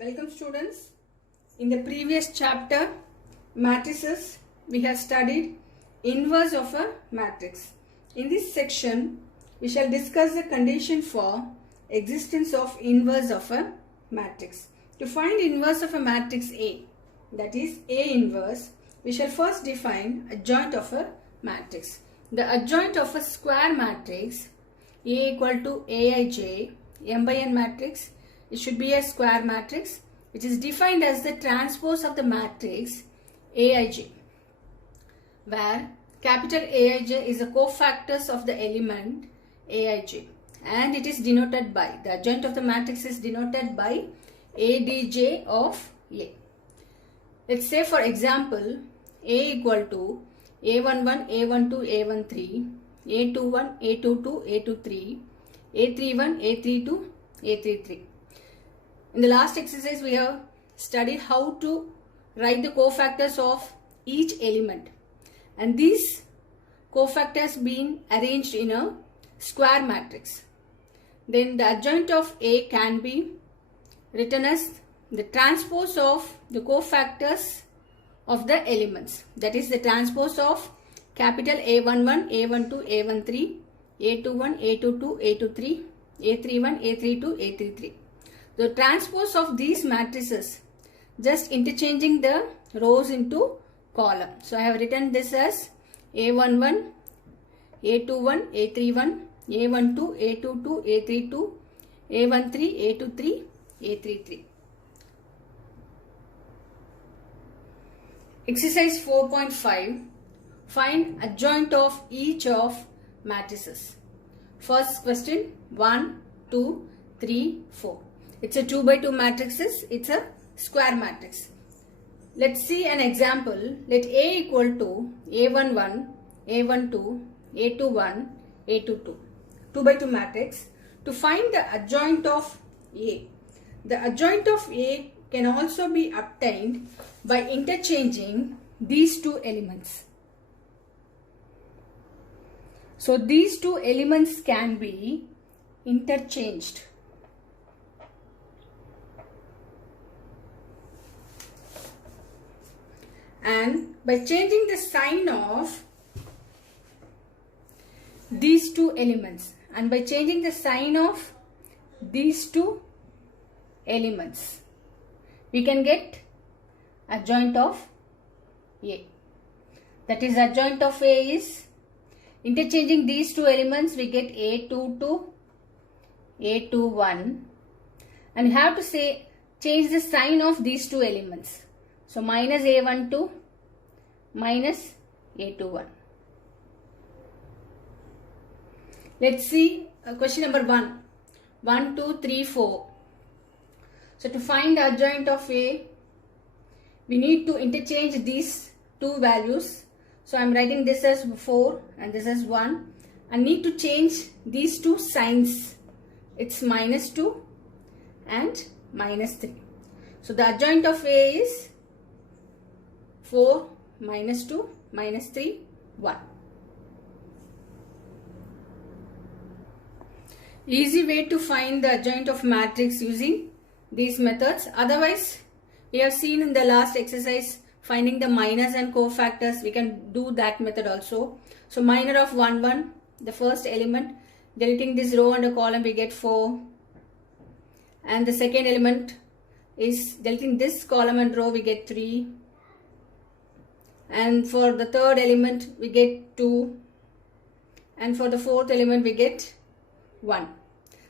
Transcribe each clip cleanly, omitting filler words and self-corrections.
Welcome students. In the previous chapter, matrices, we have studied inverse of a matrix. In this section, we shall discuss the condition for existence of inverse of a matrix. To find inverse of a matrix A, that is A inverse, we shall first define adjoint of a matrix. The adjoint of a square matrix A equal to Aij, m by n matrix, it should be a square matrix which is defined as the transpose of the matrix Aij, where capital Aij is the cofactors of the element Aij, and it is denoted by, the adjoint of the matrix is denoted by Adj of A. Let's say for example A equal to A11, A12, A13, A21, A22, A23, A31, A32, A33. In the last exercise, we have studied how to write the cofactors of each element, and these cofactors being arranged in a square matrix. Then the adjoint of A can be written as the transpose of the cofactors of the elements, that is the transpose of capital A11, A12, A13, A21, A22, A23, A31, A32, A33. The transpose of these matrices, just interchanging the rows into column. So I have written this as A11, A21, A31, A12, A22, A32, A13, A23, A33. Exercise 4.5. Find adjoint of each of matrices. First question, 1, 2, 3, 4. It's a 2 by 2 matrices. It's a square matrix. Let's see an example. Let A equal to A11, A12, A21, A22. 2 by 2 matrix. To find the adjoint of A. The adjoint of A can also be obtained by interchanging these two elements. So these two elements can be interchanged. And by changing the sign of these two elements, and by changing the sign of these two elements, we can get adjoint of A. That is, adjoint of A is, interchanging these two elements, we get A22, A21, and you have to say, change the sign of these two elements. So minus A12 minus A21. Let's see question number 1. 1, 2, 3, 4. So to find the adjoint of A, we need to interchange these two values. So I am writing this as 4 and this as 1. I need to change these two signs. It's minus 2 and minus 3. So the adjoint of A is 4 minus 2 minus 3, 1. Easy way to find the adjoint of matrix using these methods. Otherwise, we have seen in the last exercise finding the minors and cofactors. We can do that method also. So minor of 1, 1, the first element, deleting this row and a column, we get 4. And the second element is deleting this column and row, we get 3. And for the third element, we get 2. And for the fourth element, we get 1.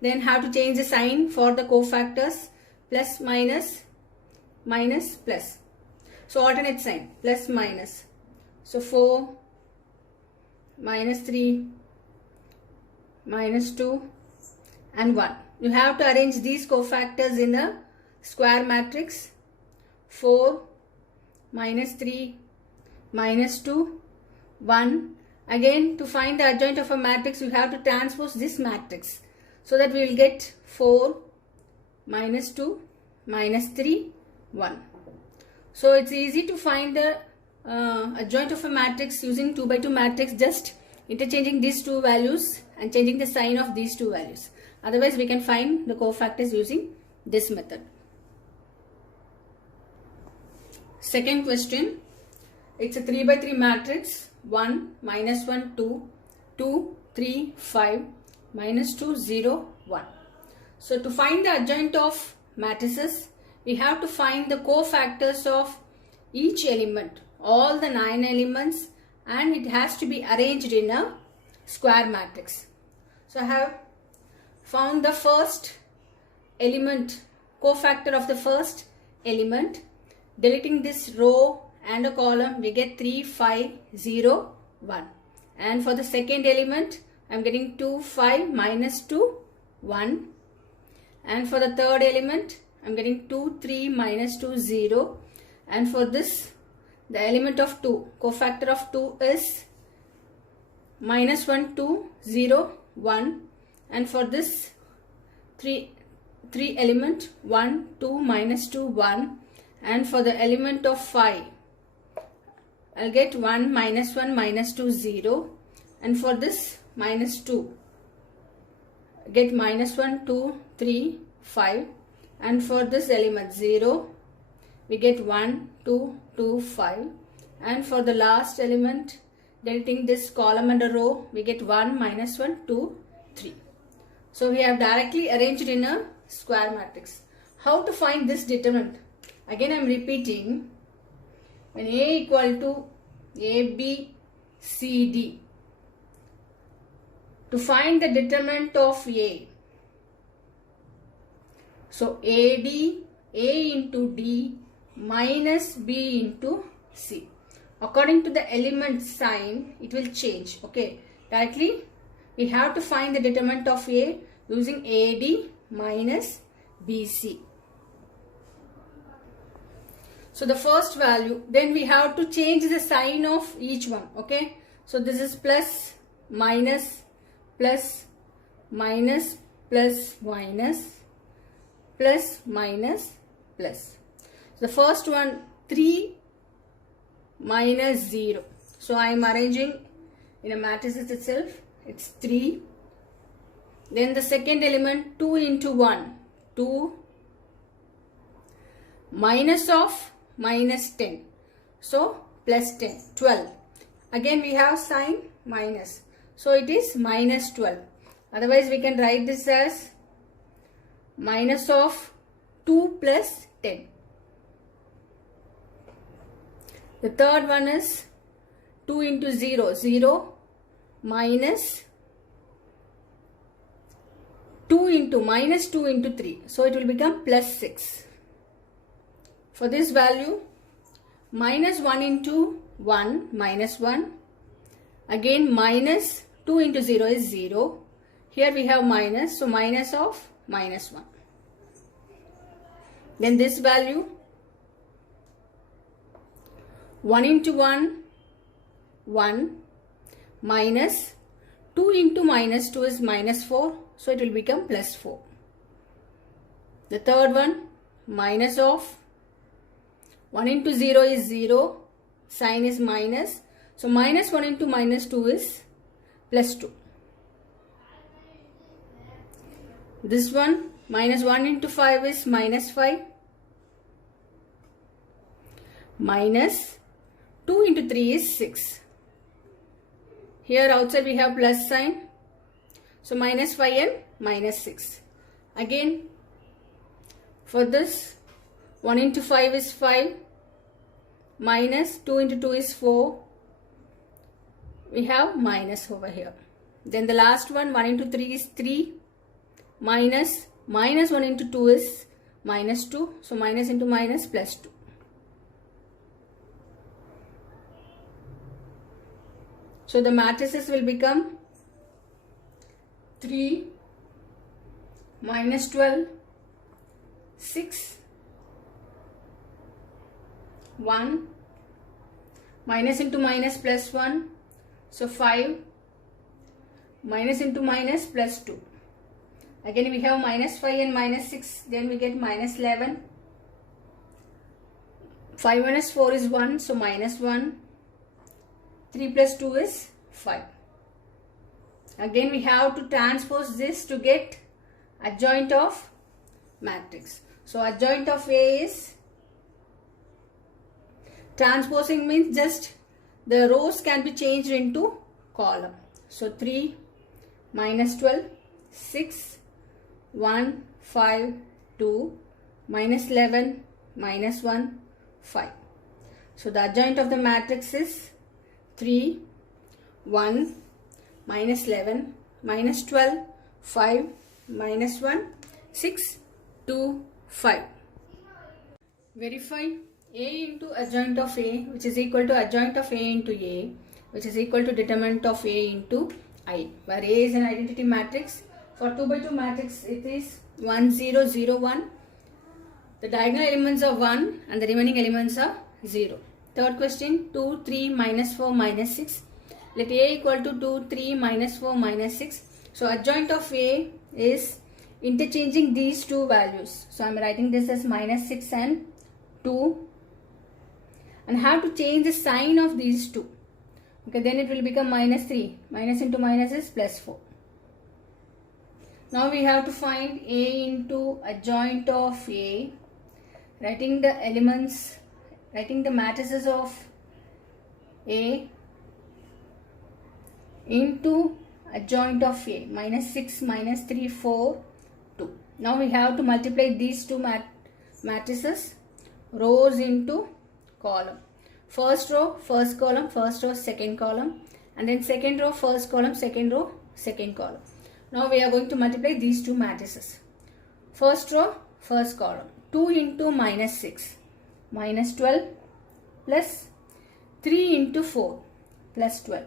Then how to change the sign for the cofactors, plus, minus, minus, plus. So alternate sign, plus, minus. So 4, minus 3, minus 2, and 1. You have to arrange these cofactors in a square matrix. 4, minus 3, minus 2, 1. Again, to find the adjoint of a matrix, you have to transpose this matrix, so that we will get 4, minus 2, minus 3, 1. So it's easy to find the adjoint of a matrix using 2 by 2 matrix, just interchanging these two values and changing the sign of these two values. Otherwise, we can find the cofactors using this method. Second question. It's a 3 by 3 matrix. 1, minus 1, 2, 2, 3, 5, minus 2, 0, 1. So to find the adjoint of matrices, we have to find the cofactors of each element, all the 9 elements, and it has to be arranged in a square matrix. So I have found the first element, cofactor of the first element. Deleting this row and a column, we get 3, 5, 0, 1. And for the second element, I am getting 2, 5, minus 2, 1. And for the third element, I am getting 2, 3, minus 2, 0. And for this, the element of 2, cofactor of 2 is minus 1, 2, 0, 1. And for this, 3 element, 1, 2, minus 2, 1. And for the element of 5, I'll get 1, minus 2, 0. And for this, minus 2, get minus 1, 2, 3, 5. And for this element 0, we get 1, 2, 2, 5. And for the last element, deleting this column and a row, we get 1, minus 1, 2, 3. So we have directly arranged in a square matrix. How to find this determinant? Again I am repeating, when A equal to A, B, C, D, to find the determinant of A, so AD, A into D minus B into C. According to the element sign, it will change. Okay, directly we have to find the determinant of A using AD minus BC. So the first value, then we have to change the sign of each one. Okay, so this is plus, minus, plus, minus, plus, minus, plus, minus, plus. The first one, 3 minus 0. So I am arranging in a matrix itself. It's 3. Then the second element, 2 into 1, 2, minus of minus 10. So plus 10, 12. Again we have sign minus. So it is minus 12. Otherwise we can write this as minus of 2 plus 10. The third one is 2 into 0, 0 minus 2 into minus 2 into 3. So it will become plus 6. For this value, minus 1 into 1, minus 1. Again minus 2 into 0 is 0. Here we have minus, so minus of minus 1. Then this value, 1 into 1, 1, minus 2 into minus 2 is minus 4, so it will become plus 4. The third one, minus of 1 into 0 is 0, sign is minus, so minus 1 into minus 2 is plus 2. This one, minus 1 into 5 is minus 5, minus 2 into 3 is 6. Here outside we have plus sign, so minus 5 and minus 6. Again for this, 1 into 5 is 5, minus 2 into 2 is 4. We have minus over here. Then the last one, 1 into 3 is 3, minus 1 into 2 is minus 2. So minus into minus plus 2. So the matrices will become 3, minus 12, 6, 1, minus into minus plus 1, so 5, minus into minus plus 2. Again we have minus 5 and minus 6, then we get minus 11. 5 minus 4 is 1, so minus 1. 3 plus 2 is 5. Again we have to transpose this to get adjoint of matrix. So adjoint of A is Transposing means just the rows can be changed into column. So 3 minus 12, 6, 1, 5, 2, minus 11, minus 1, 5. So the adjoint of the matrix is 3, 1, minus 11, minus 12, 5, minus 1, 6, 2, 5. Verify A into adjoint of A, which is equal to adjoint of A into A, which is equal to determinant of A into I, where A is an identity matrix. For 2 by 2 matrix, it is 1, 0, 0, 1. The diagonal elements are 1 and the remaining elements are 0. Third question, 2, 3, minus 4, minus 6. Let A equal to 2, 3, minus 4, minus 6. So adjoint of A is interchanging these two values. So I am writing this as minus 6 and 2. And have to change the sign of these two. Okay, then it will become minus 3. Minus into minus is plus 4. Now we have to find A into adjoint of A. Writing the elements, writing the matrices of A into adjoint of A. Minus 6, minus 3, 4, 2. Now we have to multiply these two matrices. Rows into column. First row, first column, first row, second column, and then second row, first column, second row, second column. Now we are going to multiply these two matrices. First row, first column, 2 into minus 6, minus 12, plus 3 into 4, plus 12.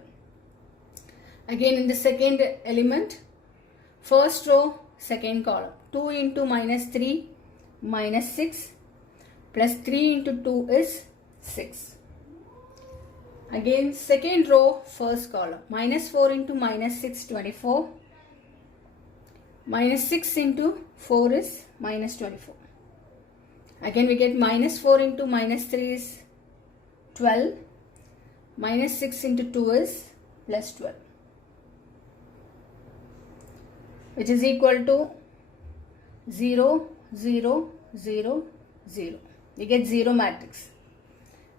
Again in the second element, first row, second column, 2 into minus 3, minus 6, plus 3 into 2 is 6. Again second row, first column, minus 4 into minus 6, 24. Minus 6 into 4 is minus 24. Again we get minus 4 into minus 3 is 12. Minus 6 into 2 is plus 12. Which is equal to 0, 0, 0, 0. We get 0 matrix.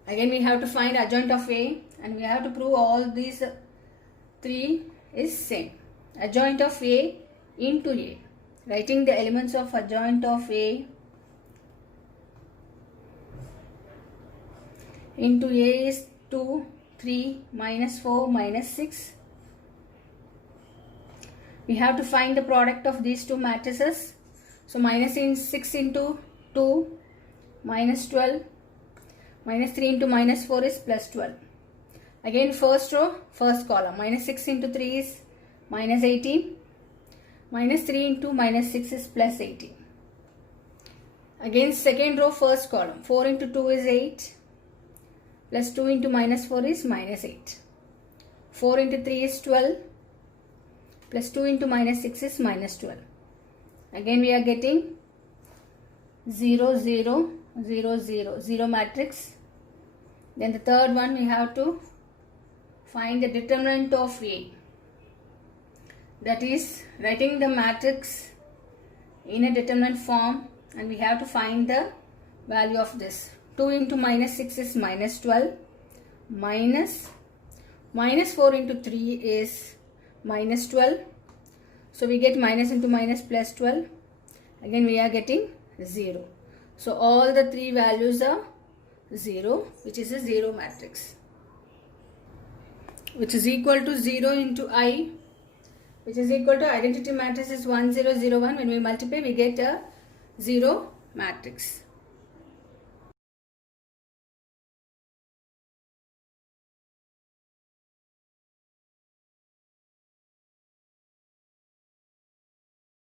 Again we have to find adjoint of A and we have to prove all these 3 is same. Adjoint of A into A. Writing the elements of adjoint of A into A is 2, 3, minus 4, minus 6. We have to find the product of these two matrices. So minus 6 into 2, minus 12. Minus 3 into minus 4 is plus 12. Again first row, first column. Minus 6 into 3 is minus 18. Minus 3 into minus 6 is plus 18. Again second row, first column. 4 into 2 is 8. Plus 2 into minus 4 is minus 8. 4 into 3 is 12. Plus 2 into minus 6 is minus 12. Again we are getting 0, 0, 0, 0, 0 matrix. Then the third one we have to find the determinant of A. That is writing the matrix in a determinant form and we have to find the value of this. 2 into minus 6 is minus 12. Minus 4 into 3 is minus 12. So we get minus into minus plus 12. Again we are getting 0. So all the three values are 0, which is a 0 matrix, which is equal to 0 into I, which is equal to identity matrix is 1, 0, 0, 1. When we multiply we get a 0 matrix.